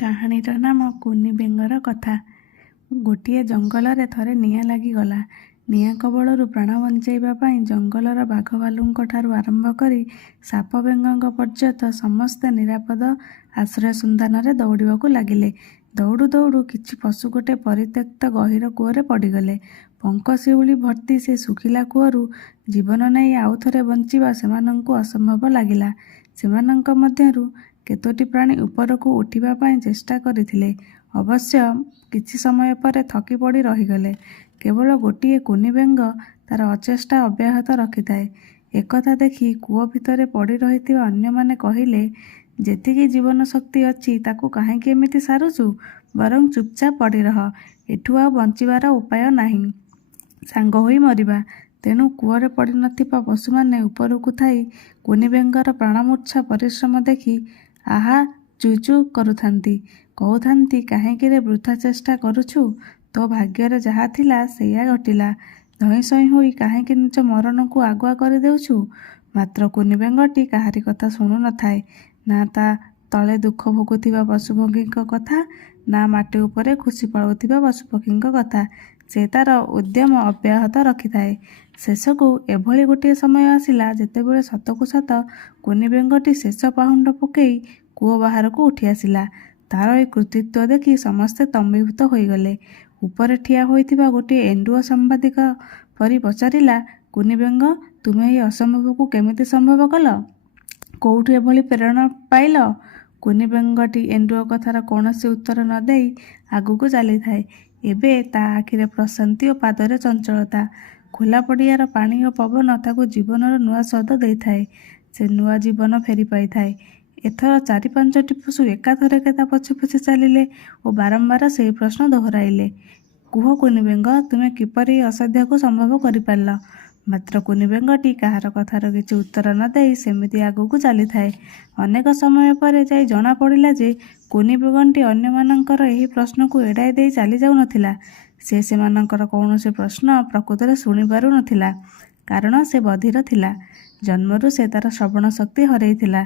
କାହାଣୀର ନାମ କୁନି ବେଙ୍ଗର କଥା। ଗୋଟିଏ ଜଙ୍ଗଲରେ ଥରେ ନିଆଁ ଲାଗିଗଲା। ନିଆଁ କବଳରୁ ପ୍ରାଣ ବଞ୍ଚାଇବା ପାଇଁ ଜଙ୍ଗଲର ବାଘ ଭାଲୁଙ୍କଠାରୁ ଆରମ୍ଭ କରି ସାପ ବେଙ୍ଗଙ୍କ ପର୍ଯ୍ୟନ୍ତ ସମସ୍ତେ ନିରାପଦ ଆଶ୍ରୟ ସନ୍ଧାନରେ ଦୌଡ଼ିବାକୁ ଲାଗିଲେ। ଦୌଡ଼ୁ ଦୌଡ଼ୁ କିଛି ପଶୁ ଗୋଟିଏ ପରିତ୍ୟକ୍ତ ଗହୀର କୂଅରେ ପଡ଼ିଗଲେ। ପଙ୍କ ଶିଉଳି ଭର୍ତ୍ତି ସେ ଶୁଖିଲା କୂଅରୁ ଜୀବନ ନେଇ ଆଉଥରେ ବଞ୍ଚିବା ସେମାନଙ୍କୁ ଅସମ୍ଭବ ଲାଗିଲା। ସେମାନଙ୍କ ମଧ୍ୟରୁ କେତୋଟି ପ୍ରାଣୀ ଉପରକୁ ଉଠିବା ପାଇଁ ଚେଷ୍ଟା କରିଥିଲେ, ଅବଶ୍ୟ କିଛି ସମୟ ପରେ ଥକି ପଡ଼ି ରହିଗଲେ। କେବଳ ଗୋଟିଏ କୁନି ବେଙ୍ଗ ତାର ଅଚେଷ୍ଟା ଅବ୍ୟାହତ ରଖିଥାଏ। ଏକଥା ଦେଖି କୂଅ ଭିତରେ ପଡ଼ି ରହିଥିବା ଅନ୍ୟମାନେ କହିଲେ, ଯେତିକି ଜୀବନ ଶକ୍ତି ଅଛି ତାକୁ କାହିଁକି ଏମିତି ସାରୁଛୁ? ବରଂ ଚୁପଚାପ ପଡ଼ି ରହ। ଏଠୁ ଆଉ ବଞ୍ଚିବାର ଉପାୟ ନାହିଁ, ସାଙ୍ଗ ହୋଇ ମରିବା। ତେଣୁ କୂଅରେ ପଡ଼ିନଥିବା ପଶୁମାନେ ଉପରକୁ ଥାଇ କୁନି ବେଙ୍ଗର ପ୍ରାଣମୂର୍ଚ୍ଛା ପରିଶ୍ରମ ଦେଖି ଆହା ଚୁ ଚୁ କରୁଥାନ୍ତି। କହୁଥାନ୍ତି, କାହିଁକିରେ ବୃଥା ଚେଷ୍ଟା କରୁଛୁ? ତୋ ଭାଗ୍ୟରେ ଯାହା ଥିଲା ସେଇଆ ଘଟିଲା। ଧଇଁ ସଇଁ ହୋଇ କାହିଁକି ନିଜ ମରଣକୁ ଆଗୁଆ କରିଦେଉଛୁ? ମାତ୍ର କୁନି ବେଙ୍ଗଟି କାହାରି କଥା ଶୁଣୁ ନଥାଏ। ନା ତା ତଳେ ଦୁଃଖ ଭୋଗୁଥିବା ପଶୁପକ୍ଷୀଙ୍କ କଥା, ନା ମାଟି ଉପରେ ଖୁସି ପାଳୁଥିବା ପଶୁପକ୍ଷୀଙ୍କ କଥା। ସେ ତାର ଉଦ୍ୟମ ଅବ୍ୟାହତ ରଖିଥାଏ। ଶେଷକୁ ଏଭଳି ଗୋଟିଏ ସମୟ ଆସିଲା, ଯେତେବେଳେ ସତକୁ ସତ କୁନି ବେଙ୍ଗଟି ଶେଷ ପାହୁଣ୍ଡ ପକେଇ କୂଅ ବାହାରକୁ ଉଠି ଆସିଲା। ତାର ଏ କୃତିତ୍ୱ ଦେଖି ସମସ୍ତେ ସ୍ତମ୍ଭୀଭୂତ ହୋଇଗଲେ। ଉପରେ ଠିଆ ହୋଇଥିବା ଗୋଟିଏ ଏଣ୍ଡୁଅ ସାମ୍ବାଦିକ ପରି ପଚାରିଲା, କୁନି ବେଙ୍ଗ, ତୁମେ ଏହି ଅସମ୍ଭବକୁ କେମିତି ସମ୍ଭବ କଲ? କୋଉଠୁ ଏଭଳି ପ୍ରେରଣା ପାଇଲ? କୁନି ବେଙ୍ଗଟି ଏଣ୍ଡୁଅ କଥାର କୌଣସି ଉତ୍ତର ନ ଦେଇ ଆଗକୁ ଚାଲିଥାଏ। ଏବେ ତା ଆଖିରେ ପ୍ରଶାନ୍ତି ଓ ପାଦରେ ଚଞ୍ଚଳତା। ଖୋଲା ପଡ଼ିଆର ପାଣି ଓ ପବନ ତାକୁ ଜୀବନର ନୂଆ ସ୍ୱାଦ ଦେଇଥାଏ। ସେ ନୂଆ ଜୀବନ ଫେରି ପାଇଥାଏ। ଏଥର 4-5ଟି ପଶୁ ଏକାଥରକେ ତା ପଛେ ପଛେ ଚାଲିଲେ ଓ ବାରମ୍ବାର ସେହି ପ୍ରଶ୍ନ ଦୋହରାଇଲେ। କୁହ କୁନି ବେଙ୍ଗ, ତୁମେ କିପରି ଏହି ଅସାଧ୍ୟକୁ ସମ୍ଭବ କରିପାରିଲ? ମାତ୍ର କୁନି ବେଙ୍ଗଟି କାହାର କଥାର କିଛି ଉତ୍ତର ନ ଦେଇ ସେମିତି ଆଗକୁ ଚାଲିଥାଏ। ଅନେକ ସମୟ ପରେ ଯାଇ ଜଣାପଡ଼ିଲା ଯେ କୁନି ବେଙ୍ଗଟି ଅନ୍ୟମାନଙ୍କର ଏହି ପ୍ରଶ୍ନକୁ ଏଡ଼ାଇ ଦେଇ ଚାଲି ଯାଉନଥିଲା। ସେ ସେମାନଙ୍କର କୌଣସି ପ୍ରଶ୍ନ ପ୍ରକୃତରେ ଶୁଣିପାରୁ ନଥିଲା, କାରଣ ସେ ବଧିର ଥିଲା। ଜନ୍ମରୁ ସେ ତାର ଶ୍ରବଣ ଶକ୍ତି ହରେଇଥିଲା।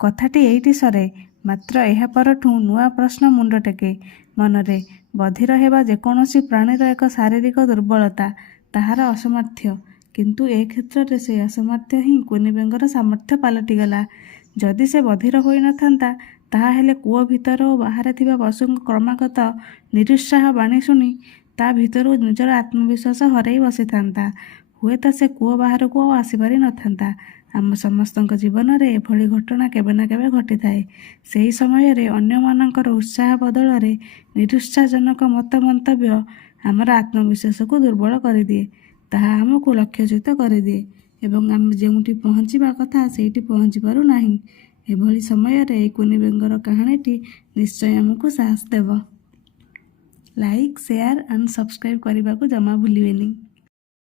କଥାଟି ଏଇଠି ସରେ। ମାତ୍ର ଏହା ପରଠୁ ନୂଆ ପ୍ରଶ୍ନ ମୁଣ୍ଡ ଟେକେ ମନରେ। ବଧିର ହେବା ଯେକୌଣସି ପ୍ରାଣୀର ଏକ ଶାରୀରିକ ଦୁର୍ବଳତା, ତାହାର ଅସାମର୍ଥ୍ୟ। କିନ୍ତୁ ଏ କ୍ଷେତ୍ରରେ ସେ ଅସାମର୍ଥ୍ୟ ହିଁ କୁନି ବେଙ୍ଗର ସାମର୍ଥ୍ୟ ପାଲଟିଗଲା। ଯଦି ସେ ବଧିର ହୋଇନଥାନ୍ତା, ତାହାହେଲେ କୂଅ ଭିତର ଓ ବାହାରେ ଥିବା ପଶୁଙ୍କ କ୍ରମାଗତ ନିରୁତ୍ସାହ ବାଣୀ ଶୁଣି ତା ଭିତରୁ ନିଜର ଆତ୍ମବିଶ୍ୱାସ ହରାଇ ବସିଥାନ୍ତା। ହୁଏତ ସେ କୂଅ ବାହାରକୁ ଆଉ ଆସିପାରି ନଥାନ୍ତା। ଆମ ସମସ୍ତଙ୍କ ଜୀବନରେ ଏଭଳି ଘଟଣା କେବେ ନା କେବେ ଘଟିଥାଏ। ସେହି ସମୟରେ ଅନ୍ୟମାନଙ୍କର ଉତ୍ସାହ ବଦଳରେ ନିରୁତ୍ସାହଜନକ ମନ୍ତବ୍ୟ ଆମର ଆତ୍ମବିଶ୍ୱାସକୁ ଦୁର୍ବଳ କରିଦିଏ। ତାହା ଆମକୁ ଲକ୍ଷ୍ୟଚ୍ୟୁତ କରିଦିଏ ଏବଂ ଆମେ ଯେଉଁଠି ପହଞ୍ଚିବା କଥା ସେଇଠି ପହଞ୍ଚି ପାରୁ ନାହିଁ। ଏଭଳି ସମୟରେ ଏହି କୁନି ବେଙ୍ଗର କାହାଣୀଟି ନିଶ୍ଚୟ ଆମକୁ ସାହସ ଦେବ। ଲାଇକ୍, ସେୟାର ଆଣ୍ଡ ସବସ୍କ୍ରାଇବ୍ କରିବାକୁ ଜମା ଭୁଲିବେନି।